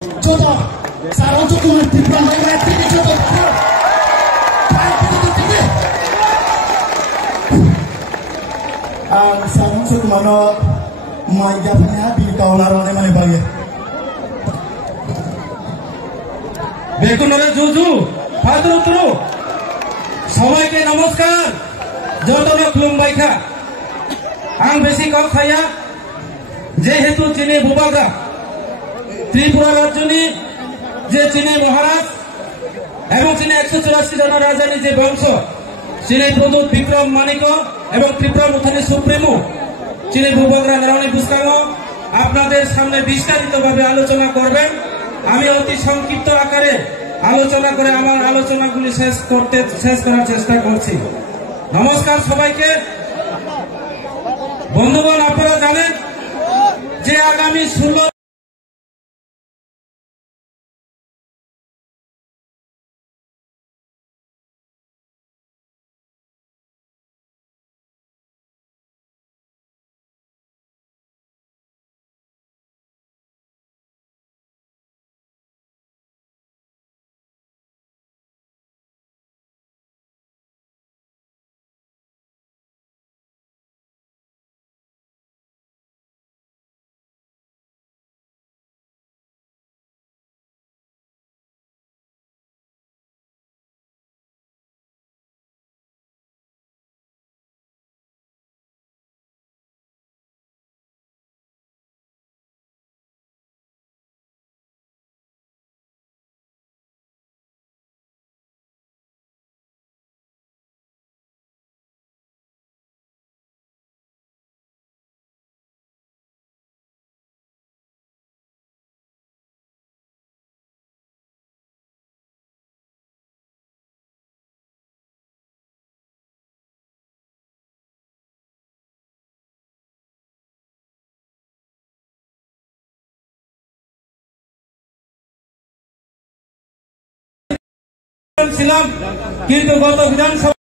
Coba sarang cukup dibilang ready coba. Sarang cukup mana majapnya di kaularane mana bagi. বেগুনরে জুজু হাতর উত্তর সবাইকে নমস্কার যতন খুলুমবাইখা আং বেশি কম খাইয়া যেহেতু চিনি ভূভাগা ত্রিপুরা রাজ্যনি যে চিনি মহারাজ এবং চিনি 184 জন রাজানি যে বংশ চিনি প্রদূত বিক্রম মানিক এবং ত্রিপুরা মুথানি সুপ্রিমো চিনি ভূভাগরা নারায়ণী বুসকাঙ্গ আপনাদের সামনে বিস্তারিতভাবে আলোচনা করবেন। আমি অতি সংক্ষিপ্ত আকারে আলোচনা করে আমার আলোচনাগুলি শেষ করার চেষ্টা করছি। নমস্কার সবাইকে। বন্ধুগণ, আপনারা জানেন যে আগামী 16 ছিলাম, কিন্তু গত বিধানসভা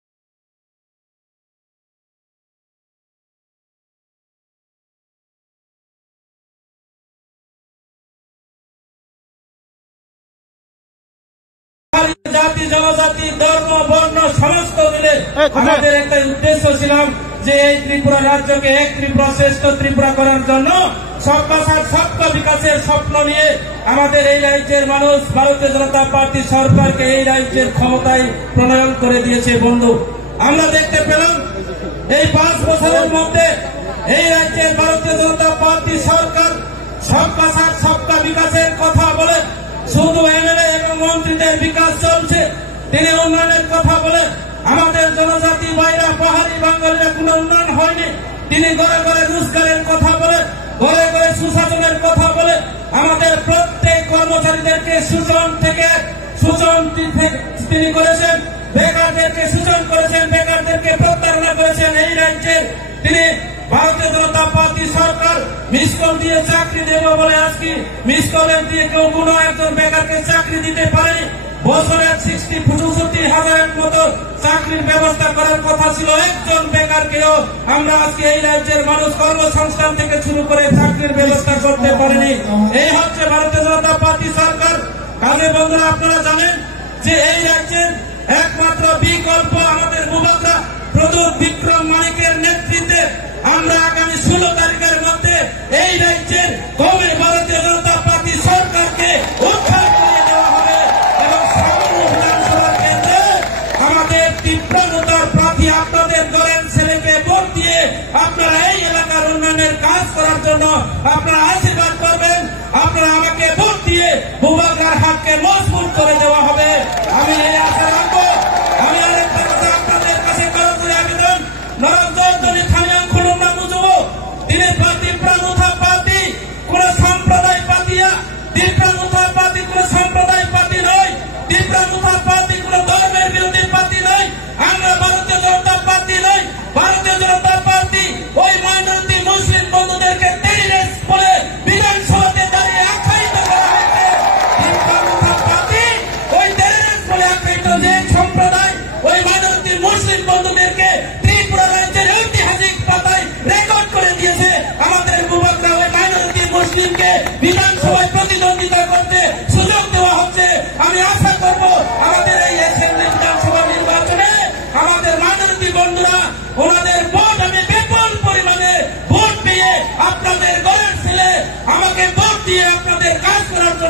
জাতি জনজাতি ধর্ম বর্ণ সমস্ত মিলে আমাদের একটা উদ্দেশ্য ছিলাম যে এই ত্রিপুরা রাজ্যকে এক ত্রিপুরা শ্রেষ্ঠ ত্রিপুরা করার জন্য সবকা সাথ সবকা বিকাশের স্বপ্ন নিয়ে আমাদের এই রাজ্যের মানুষ ভারতীয় জনতা পার্টি সরকারকে এই রাজ্যের ক্ষমতায় প্রণয়ন করে দিয়েছে। বন্ধু, আমরা দেখতে পেলাম এই 5 বছরের মধ্যে এই রাজ্যের ভারতীয় জনতা পার্টি সরকার সবকা সাথ সবকা বিকাশের কথা বলে শুধু এমএলএ এবং মন্ত্রীদের বিকাশ চলছে, তিনি উন্নয়নের কথা বলে আমাদের জনজাতি ভাইরা পাহাড়ি বাঙালিরা কোনো উন্নয়ন হয়নি। তিনি ঘরে ঘরে রোজগারের কথা বলে, ঘরে ঘরে সুশাসনের কথা বলে আমাদের প্রত্যেক কর্মচারীদেরকে সূচন তিনি করেছেন, বেকারদেরকে সূচন করেছেন, বেকারদেরকে প্রতারণা করেছেন। এই রাজ্যের তিনি ভারতীয় জনতা পার্টি সরকার মিস কল দিয়ে চাকরি দেব বলে আজকে মিস কলের দিয়ে কেউ কোনো একজন বেকারকে চাকরি দিতে পারেনি। বছরে 65,000 মতো চাকরির ব্যবস্থা করার কথা ছিল, একজন বেকারকেও আমরা আজকে এই রাজ্যের মানুষ কর্মসংস্থান থেকে শুরু করে চাকরির ব্যবস্থা করতে পারেনি। এই হচ্ছে ভারতীয় জনতা পার্টি সরকার। কাজে বন্ধুরা, আপনারা জানেন যে এই রাজ্যের একমাত্র বিকল্প আমাদের ভূভাগরা প্রদূত বিক্রম মানিকের নেতৃত্বে আমরা আগামী 16 তারিখের মধ্যে এই রাজ্যের কমে ভারতীয় জনতা পার্টি সরকারকে উদ্ধার করে দেওয়া হবে এবং সামান্য বিধানসভার কেন্দ্রে আমাদের তীব্রতার প্রার্থী আপনাদের দলের ছেলেকে ভোট দিয়ে আপনারা এই এলাকার উন্নয়নের কাজ করার জন্য আপনারা আশীর্বাদ করবেন। আপনারা আমাকে ভোট দিয়ে ভূভাগরার হাতকে মজবুত করে দেওয়া হবে, আমি এই আশা রাখবো। আমি আরেকটা কথা আপনাদের কাছে করে আবেদন, নরজনী থানিয়াং খুলুম না বুঝবো তিনি ত্রিপুরা মুথা পার্টি কোন সম্প্রদায় পাতিয়া, ত্রিপুরা মুথা পার্টি কোন সম্প্রদায় পার্টি নয়, ত্রিপুরা মুথা পার্টি কোন ধর্মের বিরোধী পার্টি নয়। আমরা ভারতীয় জনতা পার্টি নয়, ভারতীয় জনতা পার্টি ওই মাইনরিটি মুসলিম বন্ধুদেরকে টেররিস্ট বলে বিধানসভাতে দাঁড়িয়ে আখ্যায়িত করা হয়েছে। ত্রিপুরা মুথা পার্টি ওই টেররিস্ট বলে আখ্যায়িত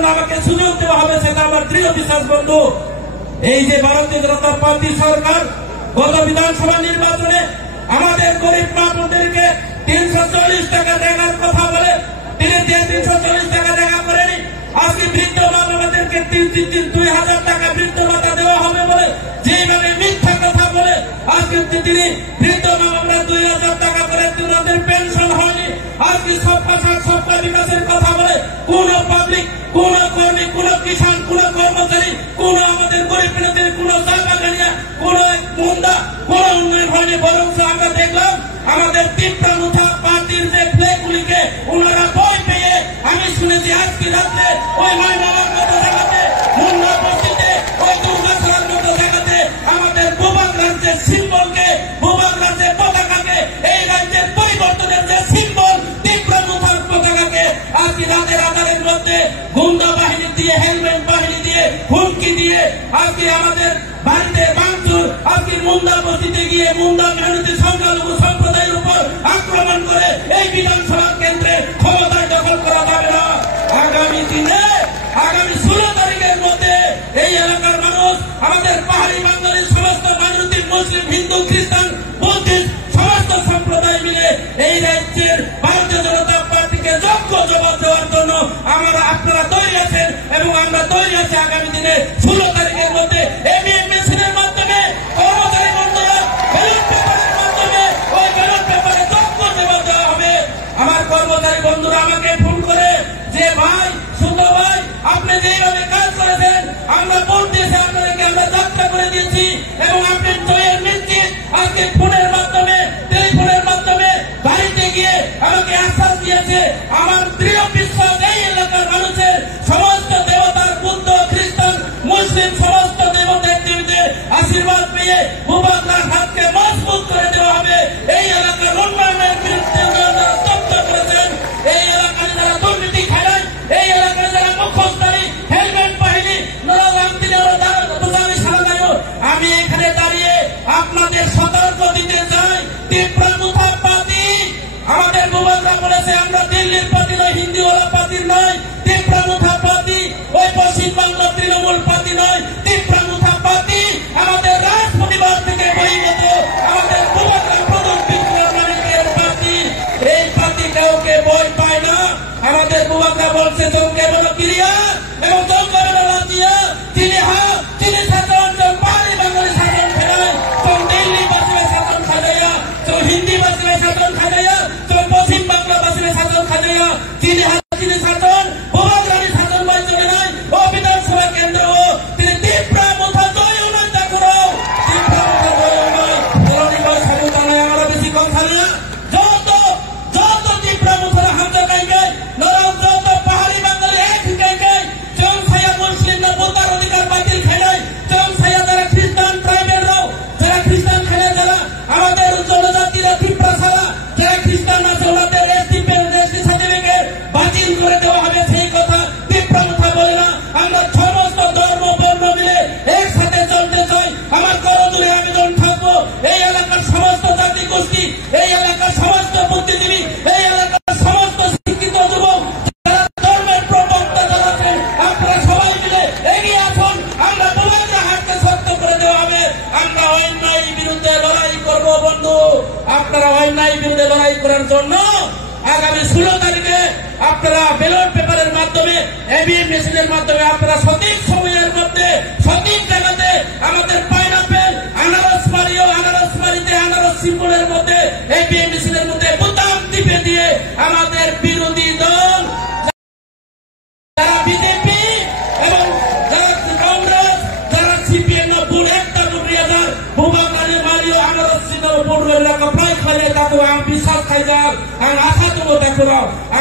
জন্য আমাকে সুযোগ দেওয়া হবে, সেটা আমার দৃঢ় বিশ্বাস বন্ধু। এই যে ভারতীয় জনতা পার্টি সরকার গত বিধানসভা নির্বাচনে আমাদের গরিব মা বোনদেরকে 340 টাকা দেওয়ার কথা বলে তিনি 340 টাকা দেখা করেনি। আজকে বৃদ্ধ মা বাবাদেরকে 2000 টাকা বৃদ্ধ ভাতা দেওয়া হবে বলে যেভাবে মিথ্যা কথা বলে আজকে তিনি বৃদ্ধ মা বাবা 2000 টাকা করে তাদের পেনশন হয়নি। আজকে সবকা সাথ সবকা বিকাশের কথা বলে কোন পাবলিক, কোন কর্মী, কোন কিষাণ, কোন কর্মচারী, কোন আমাদের গরিব বিরোধী, কোন জায়গাগানিয়া, কোন মুন্দা, কোন উন্নয়ন হয়নি। বরং আমরা দেখলাম আমাদের তীব্রমুথা পার্টির যে ফ্ল্যাগগুলিকে ওনারা বই পেয়ে আমি শুনেছি আজকে রাত্রে ওই মাইনার মতো জায়গাতে, মুন্ডা বস্তিতে, ওই দুর্গাছড়ার মতো জায়গাতে আমাদের ভূভাগ রাজ্যের সিম্বলকে, ভূভাগ রাজ্যের পতাকাকে, এই রাজ্যের পরিবর্তনের যে সিম্বল তীব্রমুথার পতাকাকে আজকে রাতের আধারের মধ্যে গুন্ডা বাহিনী দিয়ে, হেলমেট বাহিনী দিয়ে, হুমকি দিয়ে আজকে আমাদের বাড়িতে ভাঙচুর, আজকে মুন্ডা বস্তিতে গিয়ে মুন্ডা মেহনতি সংখ্যালঘু সম্প্রদায়ের উপর আক্রমণ করে এই বিধানসভা কেন্দ্রে ক্ষমতায় দখল করা যাবে না। আগামী দিনে, আগামী 16 তারিখের মধ্যে এই এলাকার মানুষ, আমাদের পাহাড়ি বাঙালির সমস্ত মাইনরিটি, মুসলিম, হিন্দু, খ্রিস্টান, বুদ্ধিস্ট সমস্ত সম্প্রদায় মিলে এই রাজ্যের ভারতীয় জনতা পার্টিকে যোগ্য জবাব দেওয়ার জন্য আপনারা তৈরি আছেন এবং আমরা তৈরি আছি। আগামী দিনে 16 তারিখের মধ্যে এবিএম মেশিনের মাধ্যমে, কর্মচারী বন্ধুরা ব্যালট পেপারের মাধ্যমে ওই ব্যালট পেপারে যোগ্য জবাব দেওয়া হবে। আমার কর্মচারী বন্ধুরা আমাকে ফোন করে যে ভাই, সুন্দর ভাই, আপনি যেভাবে কাজ করেছেন আমরা ভোট দিয়েছি, আপনাদেরকে আমরা যাত্রা করে দিয়েছি এবং আপনি জয়ের নিশ্চিত আজকে ফোনের মাধ্যমে, টেলিফোনের মাধ্যমে বাড়িতে গিয়ে আমাকে আশ্বাস দিয়েছে। আমার দৃঢ় বিশ্বাস এই এলাকার মানুষের সমস্ত দেবতার, বুদ্ধ, খ্রিস্টান, মুসলিম সমস্ত দেবতার দেবীদের আশীর্বাদ পেয়ে ভূভাগের হাতকে মজবুত করে দেওয়া হবে। এই এলাকার উন্নয়নের বিরুদ্ধে যারা তথ্য করেছেন, এই এলাকায় যারা দুর্নীতি খেলায়, এই এলাকায় যারা মুখ্যস্থানী, হেলমেট বাহিনী, আমি এখানে দাঁড়িয়ে আপনাদের সতর্ক দিতে চাই। তীব্রমুথা পার্টি আমাদের ভূভাগরা বলেছে আমরা দিল্লির পার্টি নয়, হিন্দিওয়ালা পার্টি নয়। তীব্রমুথা পার্টি ওই পশ্চিমবাংলা তৃণমূল পার্টি নয়। তীব্রমুথা পার্টি আমাদের রাজ পরিবার থেকে বহির্গত, আমাদের ভূভাগরা প্রধান বিক্রমের পার্টি। এই পার্টি কাউকে বই পায় না। আমাদের ভূভাগরা বলছে জঙ্গে বলো ক্রিয়া এবং জঙ্গে বলো লাতিয়া, তিনি তিনি শাসন, পাহাড়ি বাঙালি শাসন ফেরায়, দিল্লি বাসবে শাসন খাজাইয়া, হিন্দি বাসবে শাসন খাজাইয়া, পশ্চিম বাংলা বাসবে শাসন খাজাইয়া, তিনি শাসন ভূভাগরানি শাসন বাঞ্চনে নয়। ও বিধানসভা কেন্দ্র তিনি তীব্রমুথা জয় নয়, দেখো তীব্রমুথা জয় নয়, নির্বাচন ক্ষমতা নয়। আমরা বেশি কথা না, যত যত তীব্রমুথারা হামলা কাইকে নরম, যত পাহাড়ি বাঙালি এক কাইকে চৌসাইয়া মুসলিমরা ভোটার অধিকার বাতিল খাইলাই, চৌসাইয়া যারা খ্রিস্টান ট্রাইবেলরাও, যারা খ্রিস্টান খাইলে, যারা আমাদের জনজাতিরা তীব্রসালা, যারা খ্রিস্টান আছে ওনাদের এসটি সার্টিফিকেট বাতিল করে দেওয়া হবে। সেই কথা তীব্রমুথা বলে না। আমরা সমস্ত ধর্ম বর্ণ মিলে একসাথে চলতে চাই। আমার করজোড়ে আবেদন থাকবো, এই এলাকার সমস্ত জাতি গোষ্ঠী, এই এলাকার সমস্ত বুদ্ধিজীবী, এই এলাকার সমস্ত শিক্ষিত যুবক, যারা ধর্মের প্রবক্তা যারা আছেন, আপনারা সবাই মিলে এগিয়ে আসুন। আমরা ভূভাগরা হাতকে শক্ত করে দেওয়া হবে। আমরা অন্যায় বিরুদ্ধে লড়াই করব বন্ধু। আপনারা অন্যায় বিরুদ্ধে লড়াই করার জন্য আগামী 16 তারিখে আপনারা ব্যালট পেপারের মাধ্যমে, এবিএম মেশিনের মাধ্যমে আপনারা সঠিক সময়ের মধ্যে সঠিক জায়গাতে আমাদের পাইনাপেল, আনারস মারিও, আনারস মারিতে আনারস সিম্বলের মধ্যে, এবিএম মেশিনের মধ্যে বোতাম টিপে দিয়ে আমাদের বিরোধী দল যারা বিজেপি এবং যারা কংগ্রেস, যারা সিপিএম বুল একটা দুর্নিয়াদার ভূভাগরানি মারিও আনারস সিম্বল বুড়ের রাখা প্রায় খাইলে তাদের আমি বিশ্বাস খাই যার আর আশা তো দেখো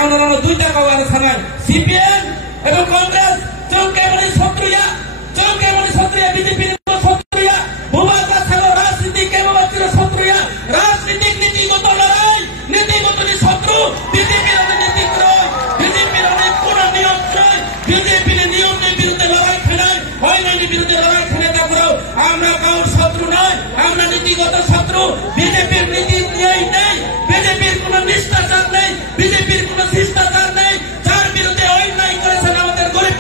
আমরা 2 টাকা ছাড়াই সিপিএম এবং কংগ্রেস চৌকে বলি শত্রুয়া, চৌকে বলি শত্রুয়া, বিজেপি শত্রুয়া, ভূভাগরা ছাড়া রাজনীতি কেবল শত্রুয়া, রাজনীতিক নীতিগত লড়াই, নীতিগত শত্রু। বিজেপির নীতি করো, বিজেপির অনেক কোন নিয়ম নয়, বিজেপির নিয়মের বিরুদ্ধে লড়াই খেলায়, অন্যান্য বিরুদ্ধে লড়াই খেলে দেখো আমরা কারোর শত্রু নয়, আমরা নীতিগত শত্রু। বিজেপির নীতি নেই, বিজেপির কোন নিষ্ঠাচার নেই, বিজেপির কোন শিষ্টাচার নেই। যার বিরুদ্ধে অন্যায় করেছেন আমাদের গরিব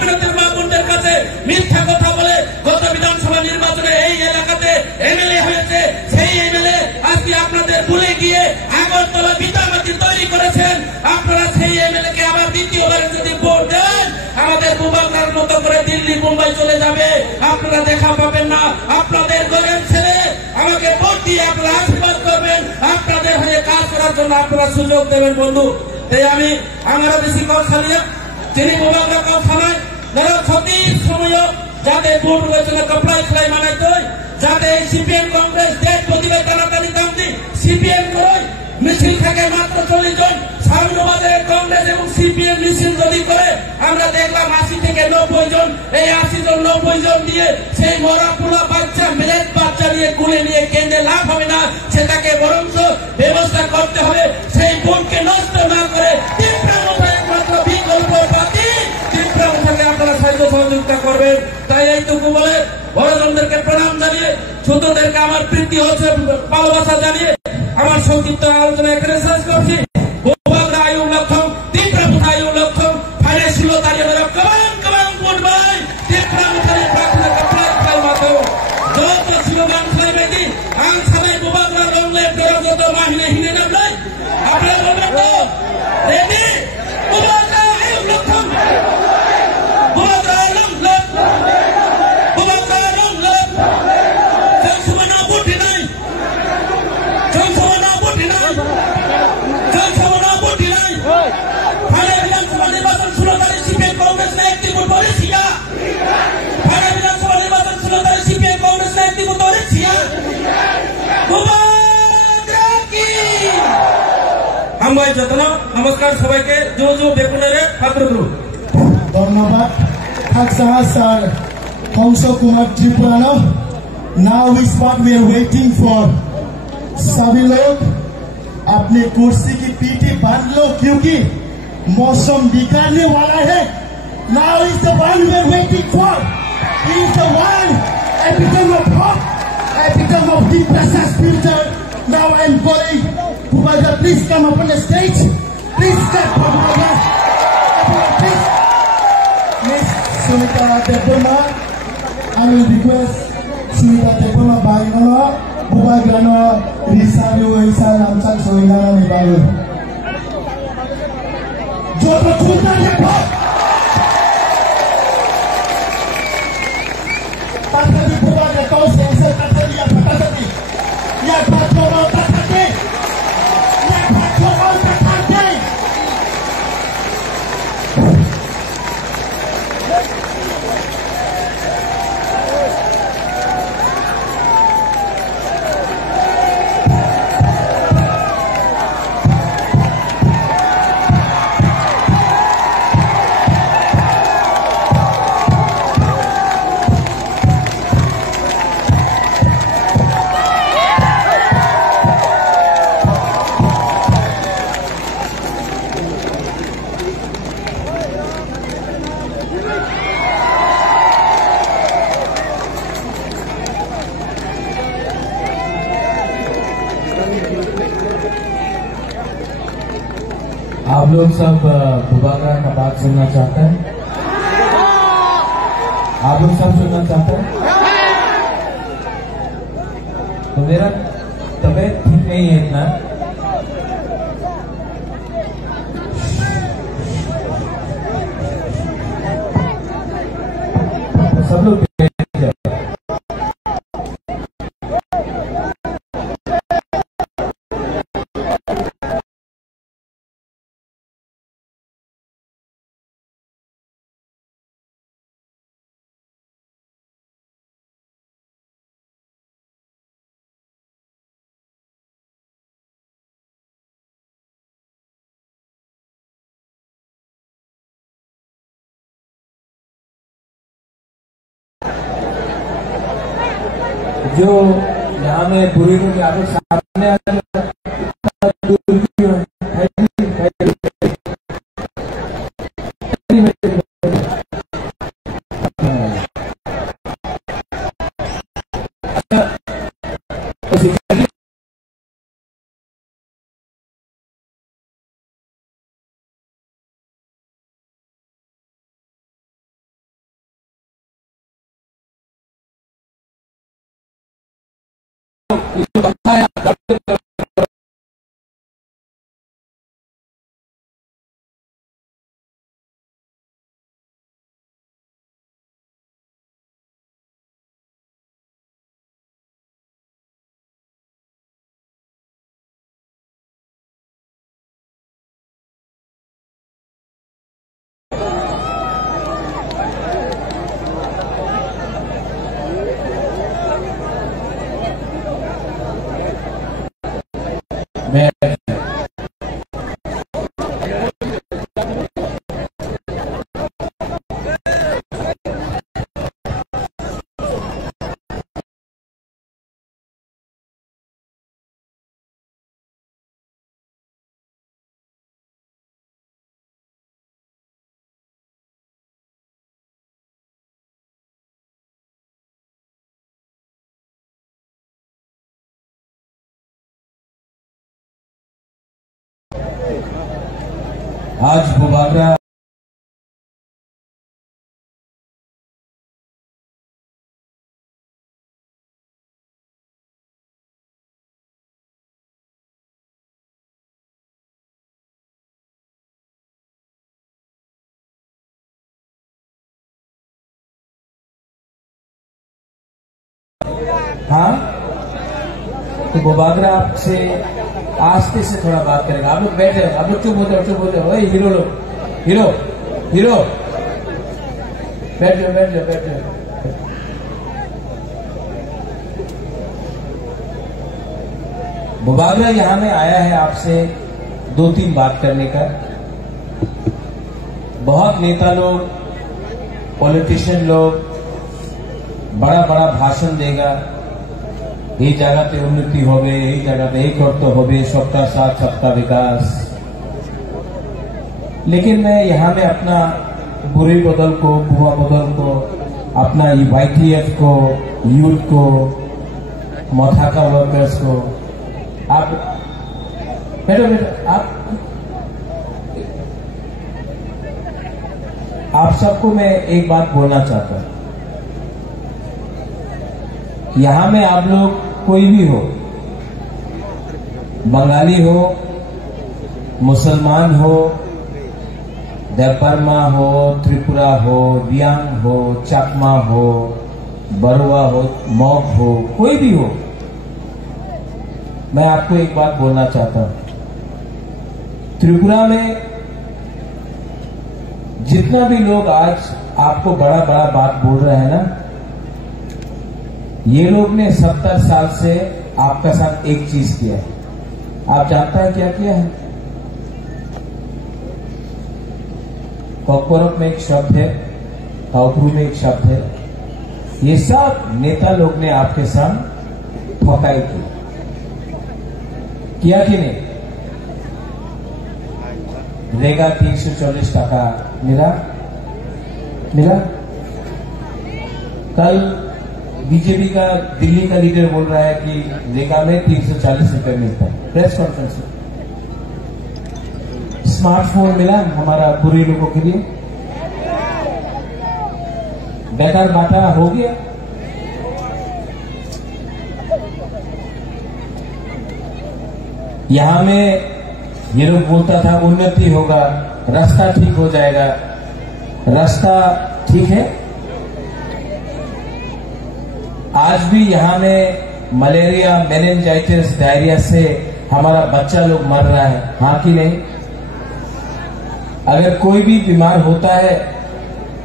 দিয়ে আপনারা আশীর্বাদ করবেন, আপনাদের হয়ে কাজ করার জন্য আপনারা সুযোগ দেবেন বন্ধু। তাই আমি আমরা বেশি কথা নিয়ে তিনি মোবাইল কথা নয় যারা সঠিক সময় যাতে ভোট রয়েছে কপড়াই খেলাই মানাইতে হয়, যাতে এই সিপিএম কংগ্রেস দেশ প্রতিবাদ তাড়াতাড়ি দামটি সিপিএম নয় মিছিল থেকে মাত্র 40 জন সামনেবাদের কংগ্রেস এবং সিপিএম মিছিল যদি করে আমরা দেখলাম 80 থেকে 90 জন, এই 80 জন 90 জন দিয়ে সেই মরা পোলা বাচ্চা মেলেট বাচ্চা নিয়ে কুলে নিয়ে কেন্দ্রে লাভ হবে না, সেটাকে বরঞ্চ ব্যবস্থা করতে হবে সেই ভোটকে নষ্ট না করে একমাত্র বিকল্প পার্টি তীব্রভাবে আপনারা সাহায্য সহযোগিতা করবেন। তাই এইটুকু বলে বড়জনদেরকে প্রণাম জানিয়ে ছোটদেরকে আমার প্রীতি হচ্ছে ভালোবাসা জানিয়ে আমার সংক্ষিপ্ত আলোচনা এখানে শেষ করছি। ভূভাগরা আয়ু লক্ষণ তীব্রতা আয়ু লক্ষণ ফাইলে ছিল দাঁড়িয়ে কমান কমান বুটবাই তীব্রতারে প্রার্থনা কপ্লাই মাথো যত শিবমান খাইবেদি আং সবাই ভূভাগরা রংলে যত মাহিনে হিনে নামলাই আপনারা বলবেন তো রেডি ভূভাগরা আয়ু লক্ষণ ভূভাগরা লক্ষণ ভূভাগরা লক্ষণ জনসভা বুটি নাই জনসভা বুটি নাই জনসভা বুটি নাই ফাইলে বিধানসভা নির্বাচন 16 তারিখ সিপিএম কংগ্রেস না একটি ভোট পড়েছিয়া ফাইলে বিধানসভা নির্বাচন 16 তারিখ সিপিএম কংগ্রেস না একটি ভোট পড়েছিয়া ভূভাগরা কি আমবাই যত্ন নমস্কার সবাইকে জো জো বেকুনারে পাত্র করুন। ধন্যবাদ থাকসাহা স্যার কংস কুমার ত্রিপুরানো। Now is what we are waiting for. सभी लोग अपने कुर्सी की पीठी बांध लो क्योंकि मौसम बिगड़ने वाला है। Now is the one we are waiting for. He is the one epitome of hope, epitome of deep precious future. Now I'm calling Bhubagar, please come up on the stage. Please step for Bhubagar. Please. Miss Sunita Deboma, I will request Sunita Deboma Bainono, Bhubagrano, Risario, Isa, Lamsak, Soinana, Nibalu. Joto Chulta Depo! Tatati Bhubagar, kau sengsa tatati ya patati. Ya patoro tatati. Ya patoro tatati. आप लोग सब भूभागरा का बात सुनना चाहते हैं? आप लोग सब सुनना चाहते हैं? तो मेरा तबीयत ठीक नहीं है इतना, तो सब लोग जो यहाँ में पूरी में आप लोग सामने आ आज बुबागरा हाँ, तो बुबागरा आपसे आस्ते से थोड़ा बात करेगा। आप लोग बैठ जाओ, आप लोग चुप हो जाओ, चुप हो जाओ। हीरो लोग, हीरो हीरो बैठ जाओ, बैठ जाओ, बैठ जाओ। बुबागरा यहाँ में आया है आपसे 2-3 बात करने का। बहुत नेता लोग, पॉलिटिशियन लोग बड़ा बड़ा भाषण देगा, यही जगह पे उन्नति हो गई, यही जगह पे एक और तो हो गई, सबका साथ सबका विकास। लेकिन मैं यहाँ में अपना बुरी बदल को, बुआ बदल को, अपना YTF को, यूथ को, मोथाका वर्कर्स को, आप बैठो बैठो, आप सबको मैं एक बात बोलना चाहता हूं। यहां में आप लोग कोई भी हो, बंगाली हो, मुसलमान हो, देवबर्मा हो, त्रिपुरा हो, रियांग हो, चाकमा हो, बरुआ हो, मॉग हो, कोई भी हो, मैं आपको एक बात बोलना चाहता हूं। त्रिपुरा में जितना भी लोग आज आपको बड़ा बड़ा बात बोल रहे हैं ना, ये लोग ने 70 साल से आपका साथ एक चीज किया है। आप जानता है क्या किया है? कॉकपोरक में एक शब्द है, काउपरू में एक शब्द है, ये सब नेता लोग ने आपके साथ ठोकाई की, किया कि नहीं? रेगा 340 टका मिला। कल बीजेपी का दिल्ली का लीडर बोल रहा है कि रेगा में 340 रुपए मिलता है, प्रेस कॉन्फ्रेंस में। स्मार्टफोन मिला हमारा बुरे लोगों के लिए, बेकार बाटा हो गया। यहां में ये लोग बोलता था उन्नति होगा, रास्ता ठीक हो जाएगा। रास्ता ठीक है? आज भी यहां में मलेरिया, मेनिंजाइटिस, डायरिया से हमारा बच्चा लोग मर रहा है, हाँ कि नहीं? अगर कोई भी बीमार होता है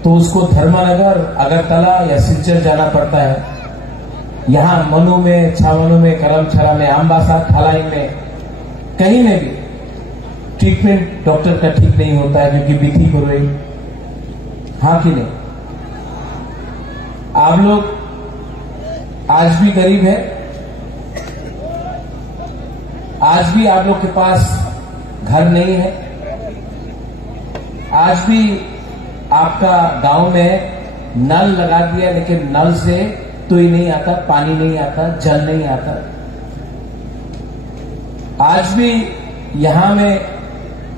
तो उसको धर्मनगर, अगरतला या सिलचर जाना पड़ता है। यहां मनु में, छावनु में, करमछला में, आम्बासा, थालाई में, कहीं में भी ट्रीटमेंट डॉक्टर का ठीक नहीं होता है क्योंकि बीती हो रही, हाँ कि नहीं? आप लोग आज भी गरीब है, आज भी आप लोग के पास घर नहीं है, आज भी आपका गांव में नल लगा दिया लेकिन नल से तो ही नहीं आता, पानी नहीं आता, जल नहीं आता। आज भी यहां में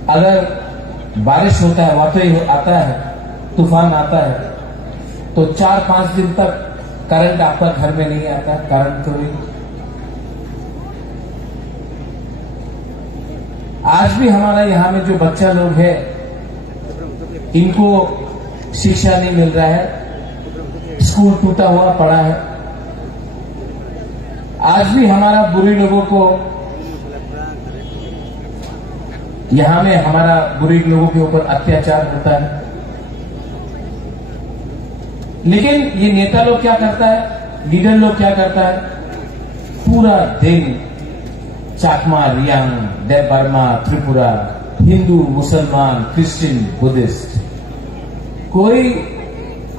अगर बारिश होता है, वाकई आता है, तूफान आता है, तो 4-5 दिन तक करंट आपका घर में नहीं आता, करंट कोई। आज भी हमारा यहां में जो बच्चा लोग है, इनको शिक्षा नहीं मिल रहा है, स्कूल टूटा हुआ पड़ा है। आज भी हमारा बुरे लोगों को, यहां में हमारा बुरे लोगों के ऊपर अत्याचार होता है। लेकिन ये नेता लोग क्या करता है, लीडर लोग क्या करता है, पूरा दिन चाकमा, रियांग, देव बर्मा, त्रिपुरा, हिंदू, मुसलमान, क्रिश्चियन, बुद्धिस्ट, कोई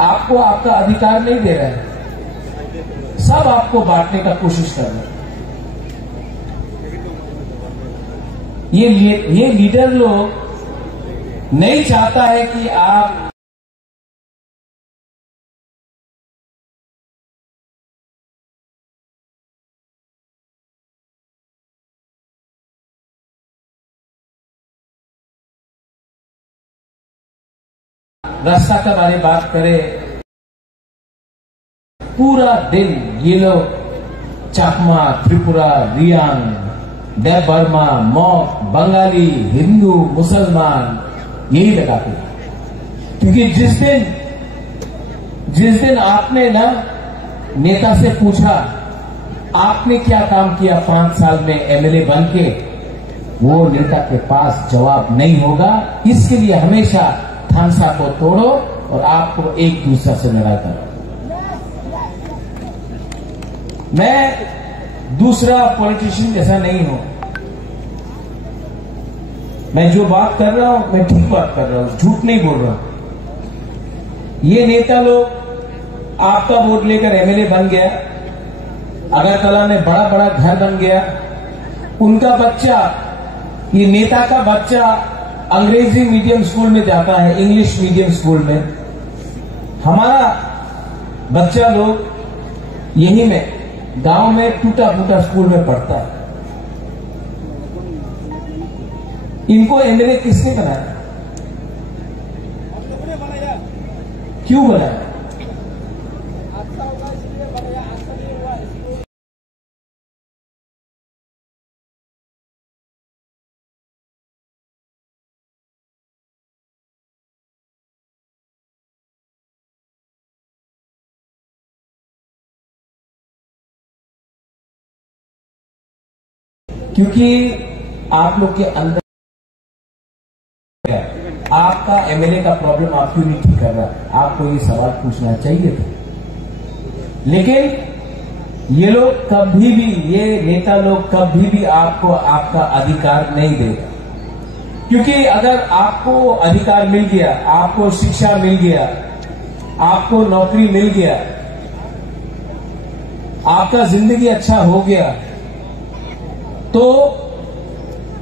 आपको आपका अधिकार नहीं दे रहा है। सब आपको बांटने का कोशिश कर रहे हैं। ये लीडर लोग नहीं चाहता है कि आप रास्ता के बारे में बात करें। पूरा दिन ये लोग चाकमा, त्रिपुरा, रियांग, देव बर्मा, मॉक, बंगाली, हिंदू, मुसलमान यही लगाते हैं। क्योंकि जिस दिन आपने ना नेता से पूछा आपने क्या काम किया 5 साल में एमएलए बन के, वो नेता के पास जवाब नहीं होगा। इसके लिए हमेशा थानसा को तोड़ो और आपको एक दूसरे से लड़ा करो। मैं दूसरा पॉलिटिशियन जैसा नहीं हूं। मैं जो बात कर रहा हूं मैं ठीक बात कर रहा हूं, झूठ नहीं बोल रहा हूं। ये नेता लोग आपका वोट लेकर एमएलए बन गया, अगरतला में बड़ा बड़ा घर बन गया, उनका बच्चा, ये नेता का बच्चा अंग्रेजी मीडियम स्कूल में जाता है, इंग्लिश मीडियम स्कूल में। हमारा बच्चा लोग यही में गांव में टूटा फूटा स्कूल में पढ़ता है। इनको एमएलए किसने बनाया? क्यों बनाया? क्योंकि आप लोग के अंदर आपका एमएलए का प्रॉब्लम आप क्यों नहीं ठीक कर रहा? आपको ये सवाल पूछना चाहिए था। लेकिन ये लोग कभी भी, ये नेता लोग कभी भी आपको आपका अधिकार नहीं देगा। क्योंकि अगर आपको अधिकार मिल गया, आपको शिक्षा मिल गया, आपको नौकरी मिल गया, आपका जिंदगी अच्छा हो गया, तो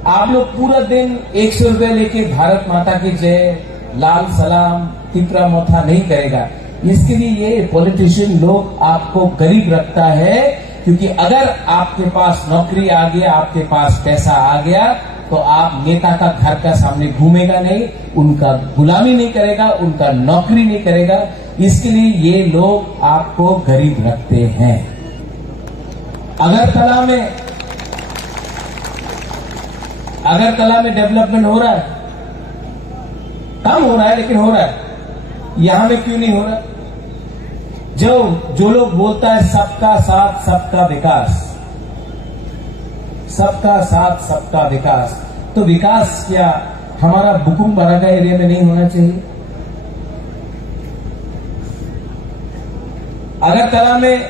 आप लोग पूरा दिन 100 रुपए लेके भारत माता की जय, लाल सलाम, तिपरा मोथा नहीं करेगा। इसके लिए ये पॉलिटिशियन लोग आपको गरीब रखता है। क्योंकि अगर आपके पास नौकरी आ गया, आपके पास पैसा आ गया, तो आप नेता का घर का सामने घूमेगा नहीं, उनका गुलामी नहीं करेगा, उनका नौकरी नहीं करेगा। इसके लिए ये लोग आपको गरीब रखते हैं। अगरतला में डेवलपमेंट हो रहा है, कम हो रहा है लेकिन हो रहा है। यहां में क्यों नहीं हो रहा? जो लोग बोलता है सबका साथ सबका विकास, सबका साथ सबका विकास, तो विकास क्या हमारा बुकुम बरागा एरिया में नहीं होना चाहिए? अगरतला में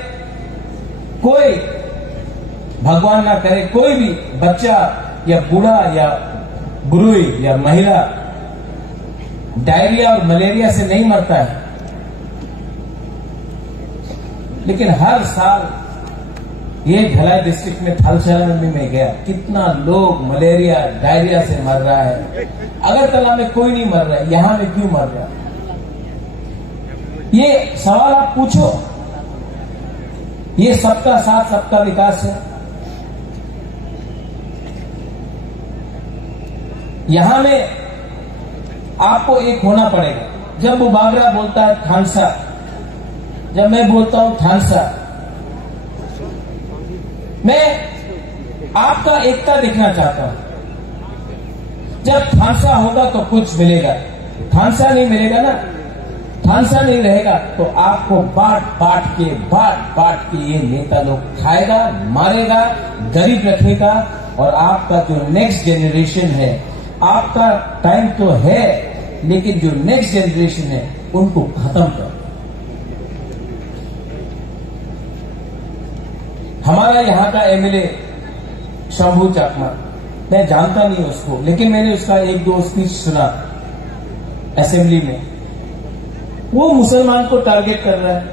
कोई, भगवान ना करे, कोई भी बच्चा या बूढ़ा या बुरुई या महिला डायरिया और मलेरिया से नहीं मरता है। लेकिन हर साल ये भिलाई डिस्ट्रिक्ट में थलसेना में गया, कितना लोग मलेरिया डायरिया से मर रहा है। अगरतला में कोई नहीं मर रहा है, यहां में क्यों मर रहा है? ये सवाल आप पूछो। ये सबका साथ सबका विकास है। यहां में आपको एक होना पड़ेगा। जब वो बाबरा बोलता है थानसा, जब मैं बोलता हूं थानसा, मैं आपका एकता देखना चाहता हूं। जब थानसा होगा तो कुछ मिलेगा, थानसा नहीं मिलेगा ना, थानसा नहीं रहेगा तो आपको बांट के ये नेता लोग खाएगा, मारेगा, गरीब रखेगा। और आपका जो नेक्स्ट जनरेशन है, आपका टाइम तो है, लेकिन जो नेक्स्ट जनरेशन है उनको खत्म कर। हमारा यहां का एमएलए शंभू चकमा, मैं जानता नहीं उसको, लेकिन मैंने उसका एक दो स्पीच सुना असेंबली में। वो मुसलमान को टारगेट कर रहा है,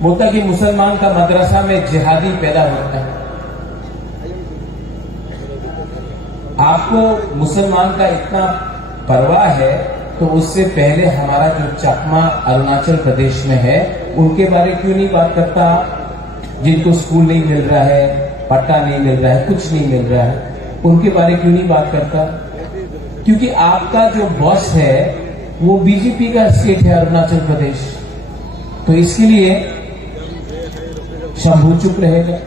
बोलता कि मुसलमान का मदरसा में जिहादी पैदा होता है। आपको मुसलमान का इतना परवाह है तो उससे पहले हमारा जो चकमा अरुणाचल प्रदेश में है उनके बारे क्यों नहीं बात करता? जिनको स्कूल नहीं मिल रहा है, पट्टा नहीं मिल रहा है, कुछ नहीं मिल रहा है, उनके बारे क्यों नहीं बात करता? क्योंकि आपका जो बॉस है वो बीजेपी का स्टेट है अरुणाचल प्रदेश, तो इसके लिए शंभू चुप रहेगा।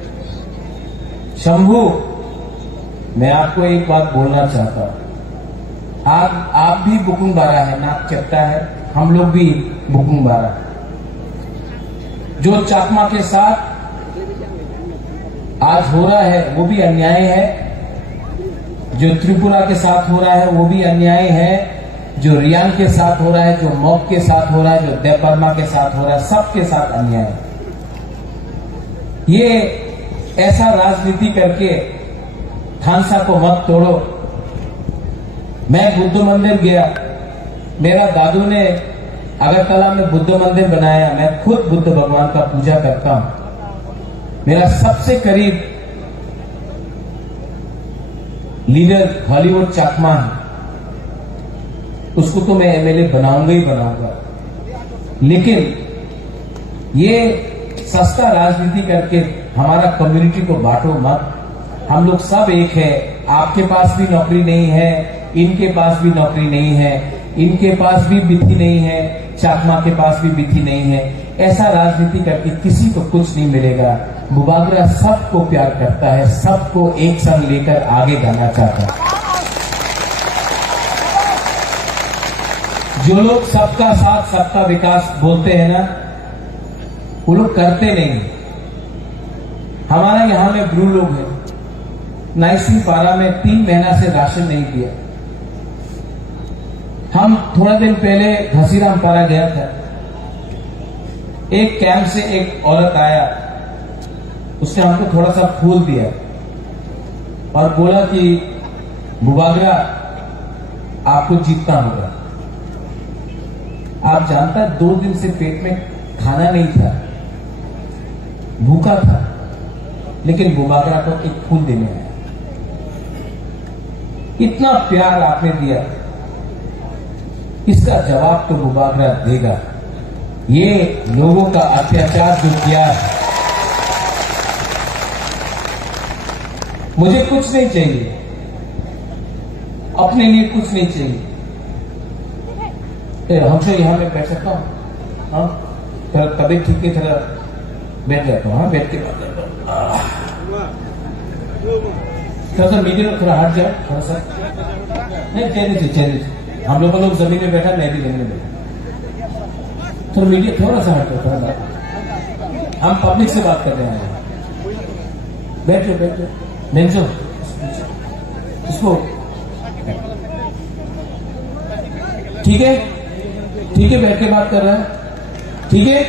शंभू, मैं आपको एक बात बोलना चाहता हूं, आप भी बुकुंग बारा है, नाक चपटा है, हम लोग भी बुकुंग बारा है। जो चकमा के साथ आज हो रहा है वो भी अन्याय है, जो त्रिपुरा के साथ हो रहा है वो भी अन्याय है, जो रियांग के साथ हो रहा है, जो मॉक के साथ हो रहा है, जो देवबर्मा के साथ हो रहा है, सबके साथ अन्याय है। ये ऐसा राजनीति करके थानसा को मत तोड़ो। मैं बुद्ध मंदिर गया, मेरा दादू ने अगरतला में बुद्ध मंदिर बनाया, मैं खुद बुद्ध भगवान का पूजा करता हूं। मेरा सबसे करीब लीडर हॉलीवुड चकमा है, उसको तो मैं एमएलए बनाऊंगा ही बनाऊंगा। लेकिन ये सस्ता राजनीति करके हमारा कम्युनिटी को बांटो मत। हम लोग सब एक है। आपके पास भी नौकरी नहीं है, इनके पास भी नौकरी नहीं है, इनके पास भी बिथी नहीं है, चकमा के पास भी बिथी नहीं है। ऐसा राजनीति करके किसी को कुछ नहीं मिलेगा। बुबागरा सबको प्यार करता है, सबको एक संग लेकर आगे जाना चाहता है। जो लोग सबका साथ सबका विकास बोलते हैं ना, वो लोग करते नहीं। हमारा यहां में ब्रू लोग हैं, नाइसी पारा में 3 महीना से राशन नहीं दिया। हम थोड़ा दिन पहले घसीराम पारा गया था, एक कैंप से एक औरत आया, उसने हमको थोड़ा सा फूल दिया और बोला कि बुबागरा आपको जीतना होगा। आप जानता, 2 दिन से पेट में खाना नहीं था, भूखा था, लेकिन बुबागरा को एक फूल देने आया। इतना प्यार आपने दिया, इसका जवाब तो बुबागरा देगा। ये लोगों का अत्याचार जो किया है, मुझे कुछ नहीं चाहिए, अपने लिए कुछ नहीं चाहिए। हमसे यहां में बैठ सकता हूं? हाँ, थोड़ा तबीयत ठीक है, थोड़ा बैठ जाता हूँ। हाँ, बैठ के बात करता हूँ। थोड़ा सा मीडियम थोड़ा हट जाए, थोड़ा सा नहीं, चेहरे हम लोग जमीन में बैठा, मैं भी जमीन में बैठा, थोड़ा मीडिया थोड़ा सा हट जाए, थोड़ा हम पब्लिक से बात कर रहे हैं। बैठो मेंजो इसको, ठीक है, बैठ के बात कर रहा है, ठीक है।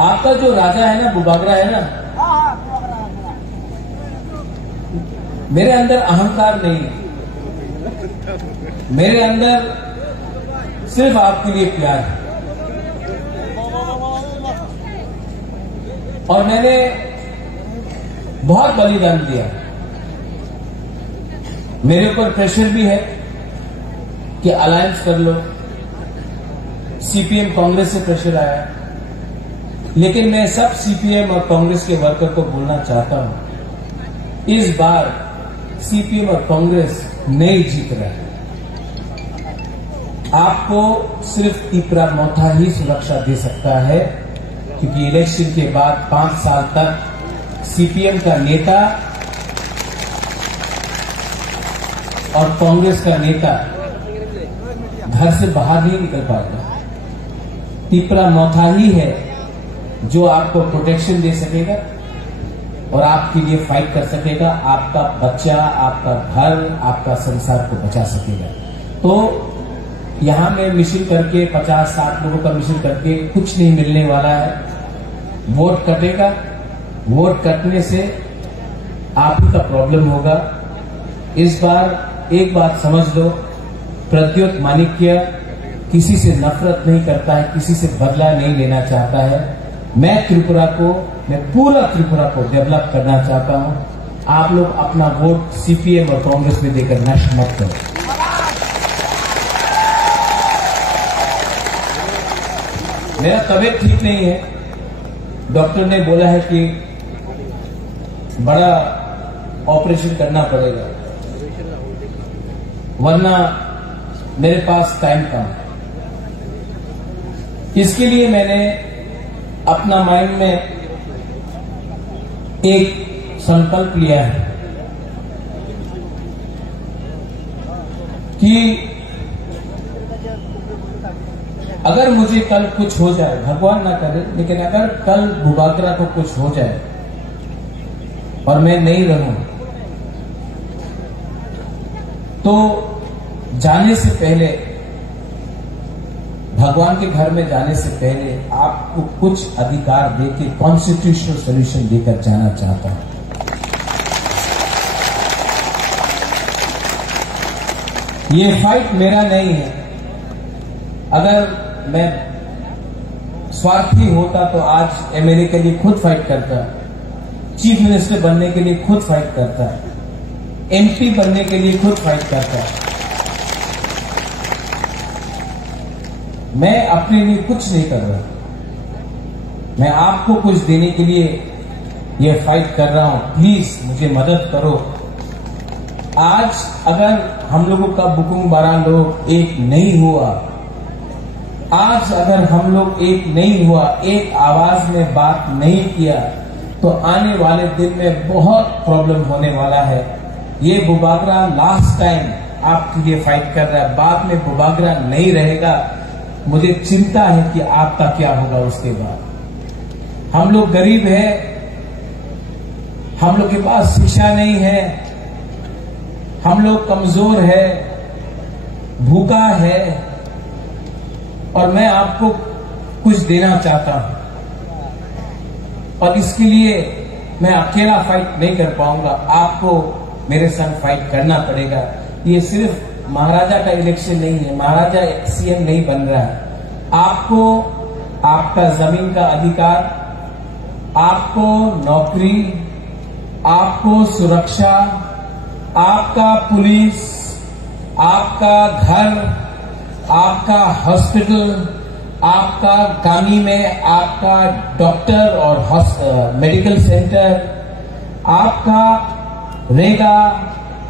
आपका जो राजा है ना, बुबागरा है ना, मेरे अंदर अहंकार नहीं है, मेरे अंदर सिर्फ आपके लिए प्यार है। और मैंने बहुत बलिदान दिया। मेरे ऊपर प्रेशर भी है कि अलायंस कर लो, सीपीएम कांग्रेस से प्रेशर आया, लेकिन मैं सब सीपीएम और कांग्रेस के वर्कर को बोलना चाहता हूं, इस बार सीपीएम और कांग्रेस नहीं जीत रहा है। आपको सिर्फ तिपरा मोथा ही सुरक्षा दे सकता है, क्योंकि इलेक्शन के बाद 5 साल तक सीपीएम का नेता और कांग्रेस का नेता घर से बाहर नहीं निकल पाएगा। तिपरा मोथा ही है जो आपको प्रोटेक्शन दे सकेगा और आपके लिए फाइट कर सकेगा, आपका बच्चा, आपका घर, आपका संसार को बचा सकेगा। तो यहां में मिशन करके 50-60 लोगों का मिशन करके कुछ नहीं मिलने वाला है। वोट कटेगा, वोट कटने से आप ही का प्रॉब्लम होगा। इस बार एक बात समझ लो, प्रद्योत माणिक्य किसी से नफरत नहीं करता है, किसी से बदला नहीं लेना चाहता है। मैं पूरा त्रिपुरा को डेवलप करना चाहता हूं। आप लोग अपना वोट सीपीएम और कांग्रेस में देकर नष्ट मत करो। मेरा तबीयत ठीक नहीं है, डॉक्टर ने बोला है कि बड़ा ऑपरेशन करना पड़ेगा, वरना मेरे पास टाइम कम है। इसके लिए मैंने अपना माइंड में एक संकल्प लिया है कि अगर मुझे कल कुछ हो जाए, भगवान ना करे, लेकिन अगर कल भूबागरा को कुछ हो जाए और मैं नहीं रहूं, तो जाने से पहले, भगवान के घर में जाने से पहले आपको कुछ अधिकार देके कॉन्स्टिट्यूशनल सोल्यूशन देकर जाना चाहता हूं। ये फाइट मेरा नहीं है। अगर मैं स्वार्थी होता तो आज एमएलए के लिए खुद फाइट करता, चीफ मिनिस्टर बनने के लिए खुद फाइट करता, एमपी बनने के लिए खुद फाइट करता। मैं अपने लिए कुछ नहीं कर रहा, मैं आपको कुछ देने के लिए ये फाइट कर रहा हूं। प्लीज मुझे मदद करो। आज अगर हम लोगों का बुकुंग बारा लोग एक नहीं हुआ, आज अगर हम लोग एक नहीं हुआ, एक आवाज में बात नहीं किया, तो आने वाले दिन में बहुत प्रॉब्लम होने वाला है। ये भूबागरा लास्ट टाइम आपके लिए फाइट कर रहा है, बाद में भूबागरा नहीं रहेगा। मुझे चिंता है कि आपका क्या होगा उसके बाद। हम लोग गरीब हैं, हम लोग के पास शिक्षा नहीं है, हम लोग कमजोर है, भूखा है, और मैं आपको कुछ देना चाहता हूं। और इसके लिए मैं अकेला फाइट नहीं कर पाऊंगा, आपको मेरे संग फाइट करना पड़ेगा। ये सिर्फ महाराजा का इलेक्शन नहीं है, महाराजा सीएम नहीं बन रहा है। आपको आपका जमीन का अधिकार, आपको नौकरी, आपको सुरक्षा, आपका पुलिस, आपका घर, आपका हॉस्पिटल, आपका गामी में आपका डॉक्टर और मेडिकल सेंटर, आपका रेगा,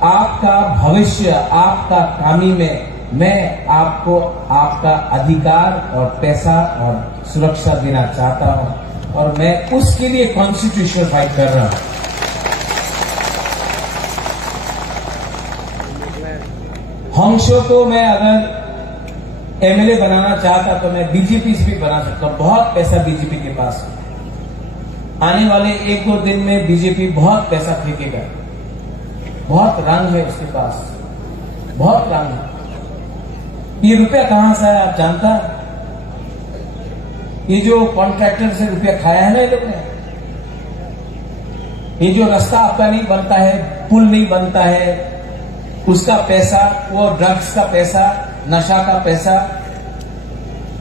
आपका भविष्य, आपका कामी में मैं आपको आपका अधिकार और पैसा और सुरक्षा देना चाहता हूं, और मैं उसके लिए कॉन्स्टिट्यूशनल फाइट कर रहा हूं। हंसो को मैं अगर एमएलए बनाना चाहता तो मैं बीजेपी से भी बना सकता हूं। बहुत पैसा बीजेपी के पास है। आने वाले 1-2 दिन में बीजेपी बहुत पैसा फेंकेगा। बहुत रंग है उसके पास, बहुत रंग है। ये रुपया कहां से है आप जानता? ये जो कॉन्ट्रैक्टर से रुपया खाया है ना ये लोग ने, ये जो रास्ता आपका नहीं बनता है, पुल नहीं बनता है, उसका पैसा, वो ड्रग्स का पैसा, नशा का पैसा,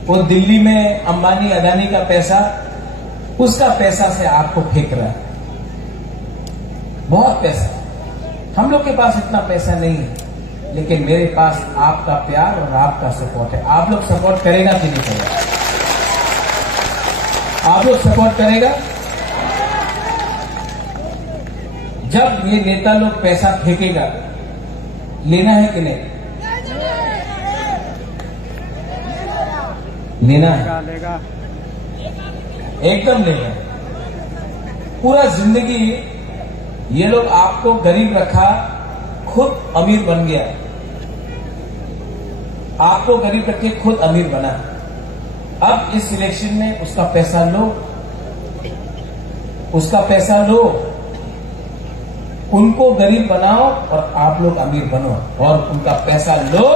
वो दिल्ली में अंबानी अदानी का पैसा, उसका पैसा से आपको फेंक रहा है। बहुत पैसा। हम लोग के पास इतना पैसा नहीं है, लेकिन मेरे पास आपका प्यार और आपका सपोर्ट है। आप लोग सपोर्ट करेगा कि नहीं करेगा? आप लोग सपोर्ट करेगा? जब ये नेता लोग पैसा फेंकेगा, लेना है कि नहीं? लेना है, एकदम लेना है। पूरा जिंदगी ये लोग आपको गरीब रखा, खुद अमीर बन गया। आपको गरीब रख के खुद अमीर बना। अब इस इलेक्शन में उसका पैसा लो, उसका पैसा लो, उनको गरीब बनाओ और आप लोग अमीर बनो, और उनका पैसा लो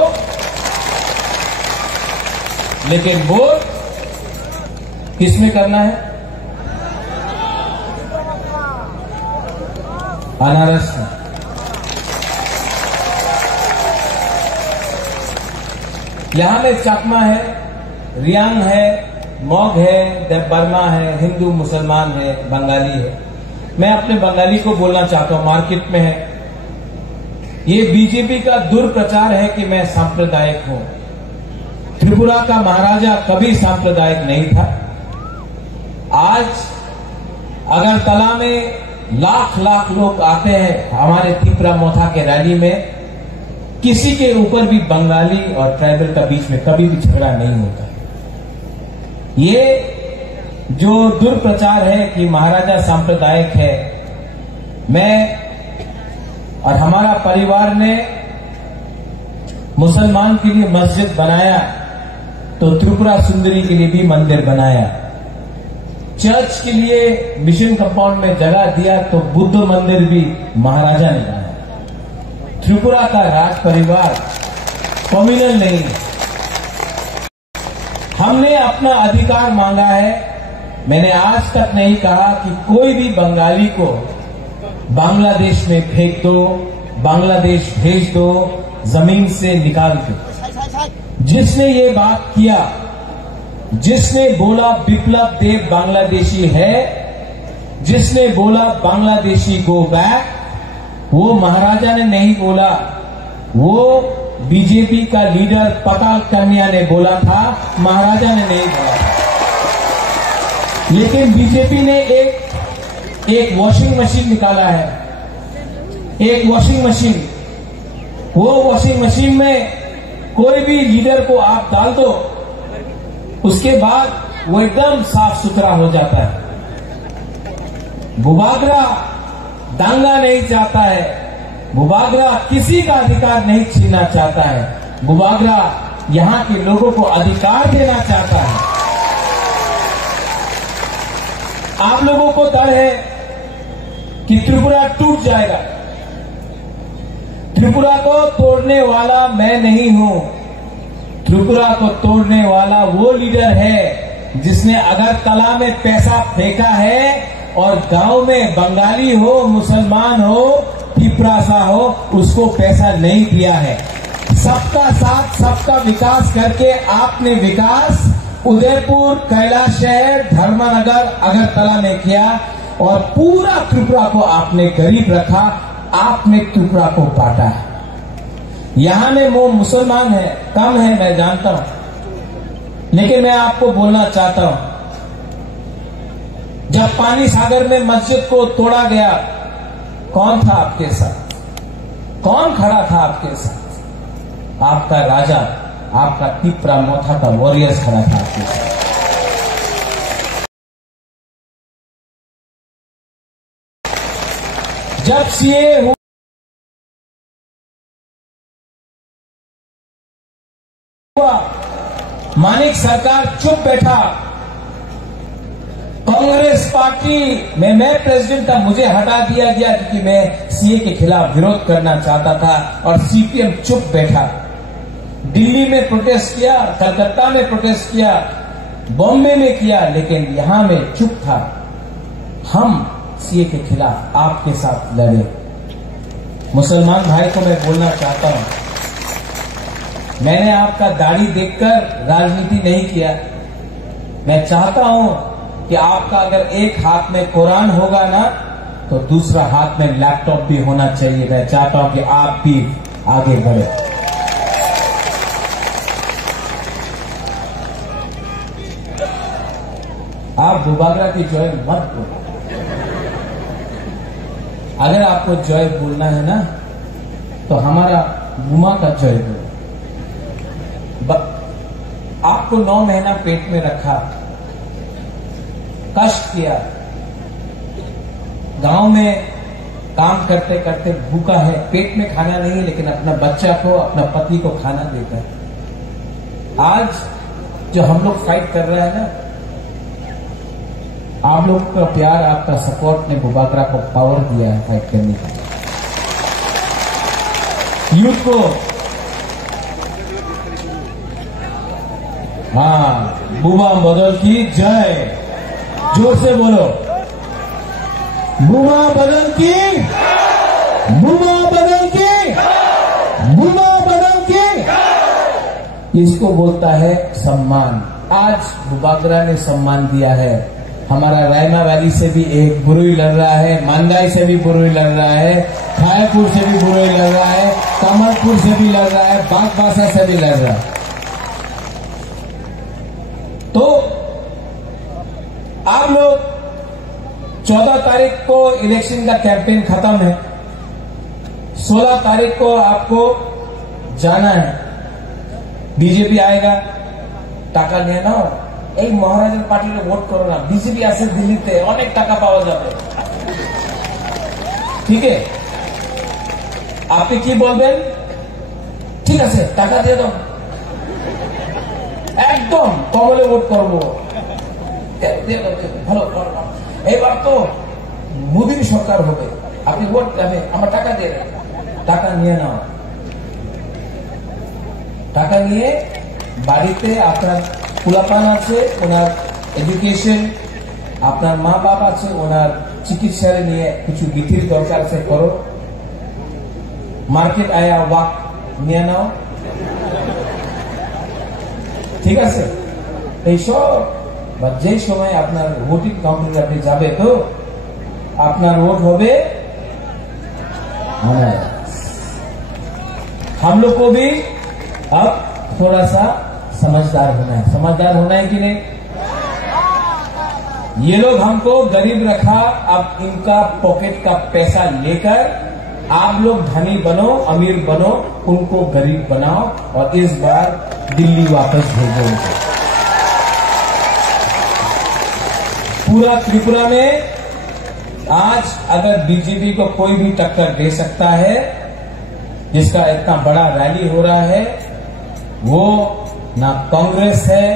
लेकिन वोट किसमें करना है? अनारस में। यहां में चकमा है, रियांग है, मॉग है, देवबर्मा है, हिंदू मुसलमान है, बंगाली है। मैं अपने बंगाली को बोलना चाहता हूं, मार्केट में है। ये बीजेपी का दुर्प्रचार है कि मैं सांप्रदायिक हूं। त्रिपुरा का महाराजा कभी सांप्रदायिक नहीं था। आज अगरतला में लाख लाख लोग आते हैं हमारे त्रिपुरा मोथा के रैली में। किसी के ऊपर भी बंगाली और ट्राइबल का बीच में कभी भी झगड़ा नहीं होता। ये जो दुर्प्रचार है कि महाराजा सांप्रदायिक है, मैं और हमारा परिवार ने मुसलमान के लिए मस्जिद बनाया तो त्रिपुरा सुंदरी के लिए भी मंदिर बनाया। चर्च के लिए मिशन कंपाउंड में जगह दिया तो बुद्ध मंदिर भी महाराजा ने बनाया। त्रिपुरा का राज परिवार कम्युनल नहीं है। हमने अपना अधिकार मांगा है। मैंने आज तक नहीं कहा कि कोई भी बंगाली को बांग्लादेश में फेंक दो, बांग्लादेश भेज दो, जमीन से निकाल दो। जिसने ये बात किया, जिसने बोला विप्लव देव बांग्लादेशी है, जिसने बोला बांग्लादेशी गो बैक, वो महाराजा ने नहीं बोला, वो बीजेपी का लीडर पताल कन्या ने बोला था, महाराजा ने नहीं बोला। लेकिन बीजेपी ने एक वॉशिंग मशीन निकाला है, एक वॉशिंग मशीन। वो वॉशिंग मशीन में कोई भी लीडर को आप डाल दो, उसके बाद वो एकदम साफ सुथरा हो जाता है। बुबागरा दांगा नहीं चाहता है, बुबागरा किसी का अधिकार नहीं छीनना चाहता है। बुबागरा यहां के लोगों को अधिकार देना चाहता है। आप लोगों को डर है कि त्रिपुरा टूट जाएगा। त्रिपुरा को तोड़ने वाला मैं नहीं हूं। त्रिपुरा को तोड़ने वाला वो लीडर है जिसने अगरतला में पैसा फेंका है और गांव में बंगाली हो, मुसलमान हो, त्रिपुरासा हो, उसको पैसा नहीं दिया है। सबका साथ, सबका विकास करके आपने विकास उदयपुर, कैलाश शहर, धर्मनगर, अगरतला में किया और पूरा त्रिपुरा को आपने गरीब रखा। आपने त्रिपुरा को बांटा है। यहां में वो मुसलमान है, कम है, मैं जानता हूं, लेकिन मैं आपको बोलना चाहता हूं, जब पानी सागर में मस्जिद को तोड़ा गया, कौन था आपके साथ? कौन खड़ा था आपके साथ? आपका राजा, आपका त्रिपुरा मोथा का वॉरियर्स खड़ा था आपके साथ। जब सीए हुआ मानिक सरकार चुप बैठा। कांग्रेस पार्टी में मैं प्रेसिडेंट था, मुझे हटा दिया गया क्योंकि मैं सीए के खिलाफ विरोध करना चाहता था और सीपीएम चुप बैठा। दिल्ली में प्रोटेस्ट किया, कलकत्ता में प्रोटेस्ट किया, बॉम्बे में किया, लेकिन यहां में चुप था। हम सीए के खिलाफ आपके साथ लड़े। मुसलमान भाई को मैं बोलना चाहता हूं, मैंने आपका दाढ़ी देखकर राजनीति नहीं किया। मैं चाहता हूं कि आपका अगर एक हाथ में कुरान होगा ना, तो दूसरा हाथ में लैपटॉप भी होना चाहिए। मैं चाहता हूं कि आप भी आगे बढ़े। आप बुबागरा की जॉय मत बोलो। अगर आपको जॉय बोलना है ना, तो हमारा गुमा का जॉय बोलो। आपको 9 महीना पेट में रखा, कष्ट किया, गांव में काम करते करते भूखा है, पेट में खाना नहीं, लेकिन अपना बच्चा को, अपना पति को खाना देता है। आज जो हम लोग फाइट कर रहे हैं ना, आप लोगों का प्यार, आपका सपोर्ट ने बुबागरा को पावर दिया है फाइट करने के लिए। यूथ को हाँ, बुबा बदल की जय, जोर से बोलो, बुबा बदल की, बुबा बदल की, बुबा बदल की। इसको बोलता है सम्मान। आज बुबागरा ने सम्मान दिया है। हमारा रायमा वैली से भी एक बुरुई लड़ रहा है, मांदाई से भी बुरुई लड़ रहा है, खायपुर से भी बुरुई लड़ रहा है, कमलपुर से भी लड़ रहा है, बागबासा से भी लड़ रहा है। तो आप लोग 14 तारीख को इलेक्शन का कैंपेन खत्म है, 16 तारीख को आपको जाना है। बीजेपी आएगा, টাকা নিয়ে নাও, এই মহারাজের পার্টিকে ভোট করো না, বিজেপি আছে দিল্লিতে, অনেক টাকা পাওয়া যাবে। ঠিক আছে, আপনি কি বলবেন? ঠিক আছে, টাকা দিয়ে দাও, একদম কমলে ভোট করবো, ভালো। এবার তো মোদীর সরকার হবে, আপনি ভোট দেবেন, আমার টাকা দিয়ে দেন। টাকা নিয়ে নাও, টাকা নিয়ে বাড়িতে আপনার পোলাপান আছে, ওনার এডুকেশন, আপনার মা বাপ আছে, ওনার চিকিৎসা নিয়ে কিছু বিধির দরকার আছে, করো। মার্কেট আয়া ওয়াক নিয়ে নাও, ঠিক আছে। এইসব বা যে সময় আপনার ভোটিং কাউন্টারে আপনি যাবে, তো আপনার ভোট হবে। हम लोग को भी अब थोड़ा सा समझदार होना है। समझदार होना है कि नहीं? ये लोग हमको गरीब रखा, अब इनका पॉकेट का पैसा लेकर आप लोग धनी बनो, अमीर बनो, उनको गरीब बनाओ और इस बार दिल्ली वापस भेजो उनको। पूरा त्रिपुरा में आज अगर बीजेपी को कोई भी टक्कर दे सकता है, जिसका इतना बड़ा रैली हो रहा है, वो ना कांग्रेस है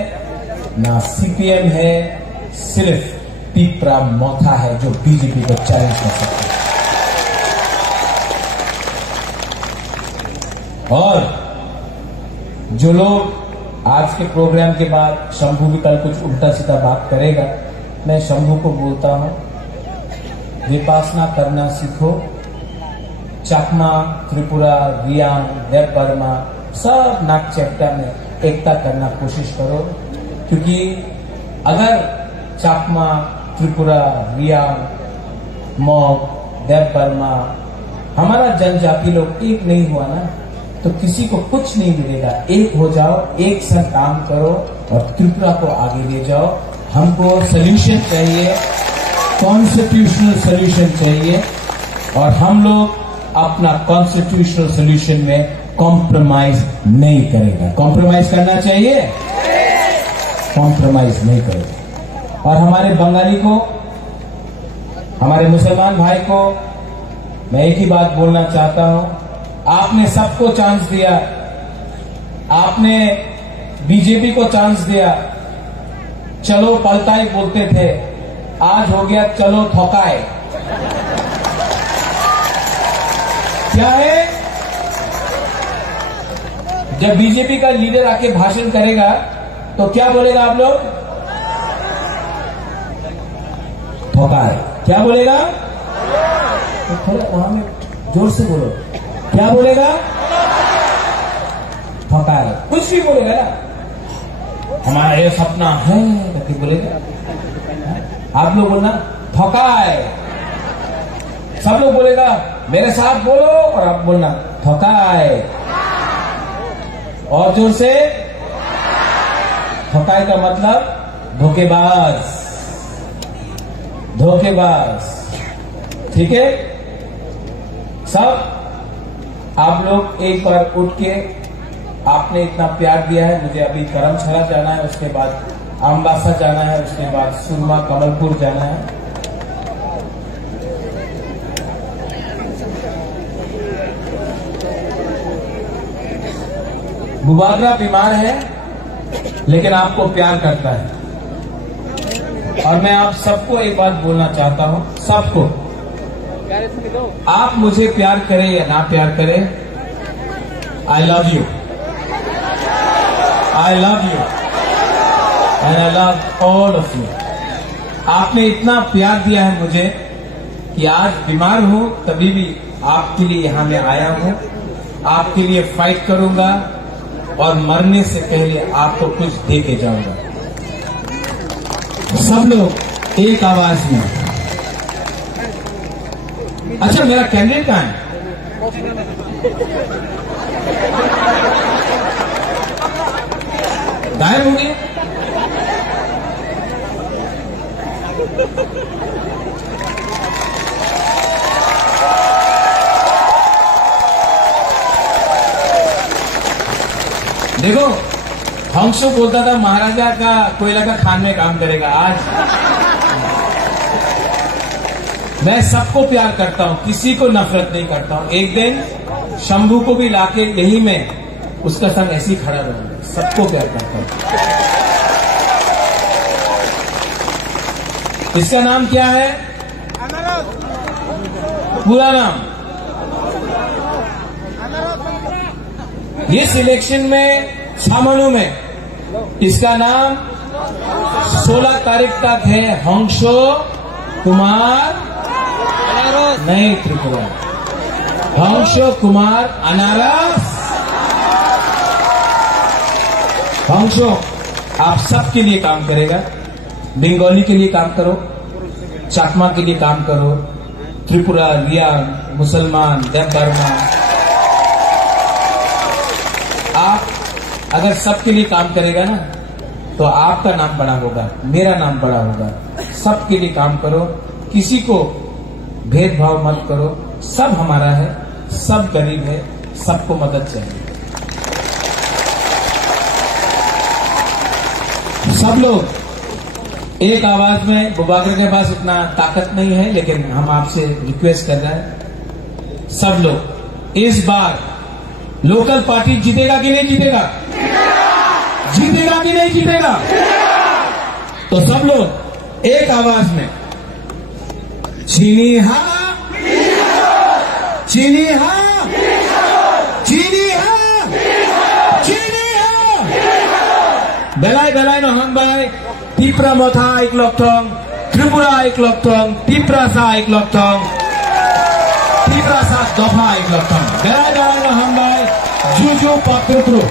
ना सीपीएम है, सिर्फ पीपरा मोथा है जो बीजेपी को चैलेंज कर सकता है। और जो लोग आज के प्रोग्राम के बाद शंभू भी कल कुछ उल्टा सीधा बात करेगा, मैं शंभू को बोलता हूं, विपासना करना सीखो। चकमा, त्रिपुरा, रियांग, देव बर्मा, सब नाग चैप्टा में एकता करना कोशिश करो, क्योंकि अगर चकमा, त्रिपुरा, रियांग, मॉग, देव बर्मा, हमारा जनजाति लोग एक नहीं हुआ ना, तो किसी को कुछ नहीं मिलेगा। एक हो जाओ, एक साथ काम करो और त्रिपुरा को आगे ले जाओ। हमको सोल्यूशन चाहिए, कॉन्स्टिट्यूशनल सोल्यूशन चाहिए, और हम लोग अपना कॉन्स्टिट्यूशनल सोल्यूशन में कॉम्प्रोमाइज नहीं करेगा। कॉम्प्रोमाइज करना चाहिए, कॉम्प्रोमाइज नहीं करेगा। और हमारे बंगाली को, हमारे मुसलमान भाई को मैं एक ही बात बोलना चाहता हूं, आपने सबको चांस दिया, आपने बीजेपी को चांस दिया, चलो पलटाई बोलते थे, आज हो गया चलो ठोकाए। क्या है? जब बीजेपी का लीडर आके भाषण करेगा तो क्या बोलेगा आप लोग? ठोकाए। क्या बोलेगा? तो थोड़ा वहां में जोर से बोलो, क्या बोलेगा? ठोकाए। कुछ भी बोलेगा ना, हमारा ये सपना है करके बोलेगा। आप लोग बोलना ठोकाए, सब लोग बोलेगा, मेरे साथ बोलो, और आप बोलना ठोकाए, और जोर से। ठोकाए का मतलब धोखेबाज, धोखेबाज। ठीक है, सब आप लोग एक बार उठ के, आपने इतना प्यार दिया है, मुझे अभी करमछला जाना है, उसके बाद आमबासा जाना है, उसके बाद सुरमा कमलपुर जाना है। बुबागरा बीमार है लेकिन आपको प्यार करता है, और मैं आप सबको एक बात बोलना चाहता हूं, सबको, आप मुझे प्यार करें या ना प्यार करें, I love you, I love you. and I love all of you. आपने इतना प्यार दिया है मुझे कि आज बीमार हूं तभी भी आपके लिए यहां मैं आया हूं, आपके लिए फाइट करूंगा और मरने से पहले आपको कुछ दे के जाऊंगा। सब लोग एक आवाज में। अच्छा, मेरा कैंडिडेट कहां है? गायब हो गए? देखो, हंसो बोलता था महाराजा का कोयला का खान में काम करेगा। आज मैं सबको प्यार करता हूं, किसी को नफरत नहीं करता हूं। एक दिन शंभू को भी लाके यही मैं उसका संग ऐसे ही खड़ा रहूंगा। सबको प्यार करता हूं। इसका नाम क्या है? पूरा नाम? इस इलेक्शन में छामनू में इसका नाम 16 तारीख तक है हंसो कुमार, नहीं त्रिपुरा, हंसो कुमार अनारस। हंसो आप सबके लिए काम करेगा। बंगाली के लिए काम करो, चाकमा के लिए काम करो, त्रिपुरा, रिया, मुसलमान, देवबर्मा। आप अगर सबके लिए काम करेगा ना तो आपका नाम बड़ा होगा, मेरा नाम बड़ा होगा। सबके लिए काम करो, किसी को भेदभाव मत करो। सब हमारा है, सब गरीब है, सबको मदद चाहिए। सब लोग एक आवाज में। बुबाकर के पास उतना ताकत नहीं है, लेकिन हम आपसे रिक्वेस्ट कर रहे हैं, सब लोग इस बार लोकल पार्टी जीतेगा कि नहीं जीतेगा? जीतेगा कि नहीं जीतेगा? तो सब लोग एक आवाज में चीनी हाँ, चीनी हाँ, चीनी हाँ, चीनी हाँ। बेलाई बेलाई नहन बाय त्रिपुरा मथा एक लक्थं, त्रिपुरा एक लक्थं, त्रिपुरा सा एक लक्थं, त्रिपुरा सा दफा एक लक्थं। बेलाई बेलाई नहन बाय जुजु पात्रुत्रु।